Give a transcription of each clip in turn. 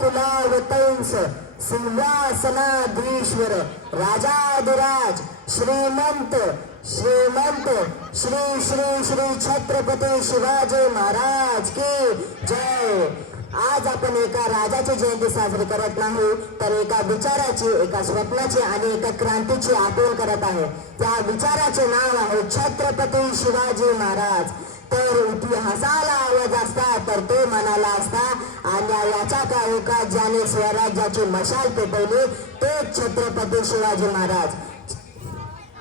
कुलावतंस सिंहासनाधीश्वर राजाधिराज श्रीमंत श्रीमंत श्री श्री श्री छत्रपती शिवाजी महाराज की जय। आज आपण एका राजाची जयंती साजरी करत नाही तर एका विचाराची, एका स्वप्नाची आणि एका क्रांतीची आठवण करत आहे। त्या विचाराचे नाव आहे छत्रपती शिवाजी महाराज। तर इतिहासाला आवाज असता तर तो मनाला असता आणि याचा काळ का ज्याने स्वराज्याची मशाल पेटवली ते छत्रपती शिवाजी महाराज।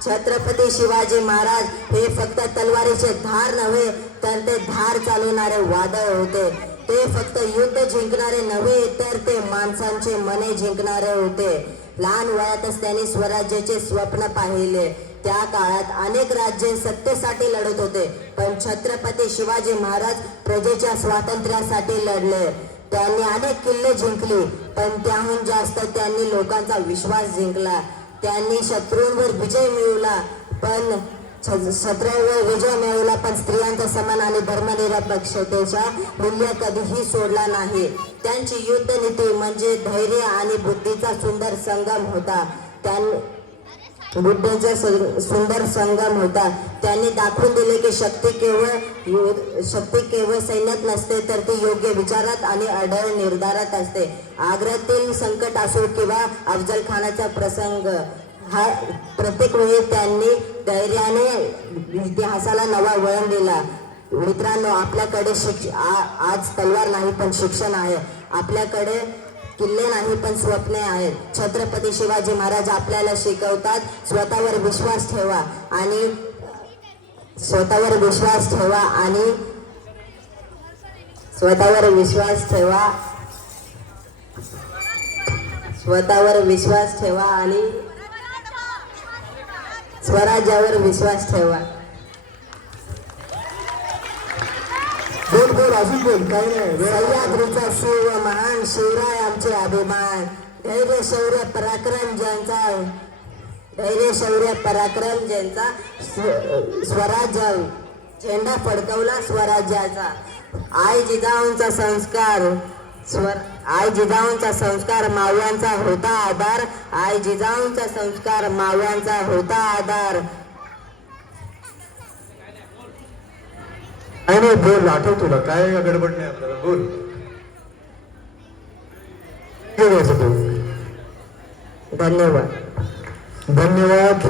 छत्रपती शिवाजी महाराज हे फक्त तलवारीचे धार नव्हे तर ते धार चालवणारे वादळ होते। ते फक्त युद्ध जिंकणारे नव्हे तर ते माणसांचे मने जिंकणारे होते। लहान वयातच त्यांनी स्वराज्याचे स्वप्न पाहिले। त्या काळात अनेक राज्ये सत्तेसाठी लढत होते पण छत्रपती शिवाजी महाराज प्रजेच्या स्वातंत्र्यासाठी लढले। त्यांनी अनेक किल्ले जिंकले पण त्याहून जास्त त्यांनी लोकांचा विश्वास जिंकला। त्यांनी शत्रूंवर विजय मिळवला पण स्त्रियांचा सन्मान आणि धर्मनिरपेक्षतेचा मूल्य कधीही सोडला नाही। त्यांची युद्ध नीती म्हणजे धैर्य आणि बुद्धीचा सुंदर संगम होता। सुंदर संगम होता। त्यांनी दाखवून दिले की शक्ती केवळ सैन्यात नसते तर ती योग्य विचारात आणि अढळ निर्धारात असते। आग्र्यातील संकट असो किंवा अफजल खानाचा प्रसंग, हा प्रत्येक वेळी त्यांनी धैर्याने इतिहासाला नवा वळण दिला। मित्रांनो, आपल्याकडे आज तलवार नाही पण शिक्षण आहे। आपल्याकडे किल्ले नाही पण स्वप्ने आहेत। छत्रपती शिवाजी महाराज आपल्याला शिकवतात स्वतःवर विश्वास ठेवा आणि स्वतःवर विश्वास ठेवा आणि स्वतःवर विश्वास ठेवा स्वतःवर विश्वास ठेवा आणि स्वराज्यावर विश्वास ठेवा। बोल बोल अजून बोल, काय नाही। सह्याद्रीचा शिव महान शिवराय आमचे अभिमान। धैर्य शौर्य पराक्रम ज्यांचा स्वराज्य झेंडा फडकवला स्वराज्याचा। आई जिजाऊंचा संस्कार मावळ्यांचा होता आधार। आई जिजाऊंचा संस्कार मावळ्यांचा होता आधार। काय नाही, बोल, आठव तुला, काय गडबड नाही आपल्याला, बोल। धन्यवाद। धन्यवाद।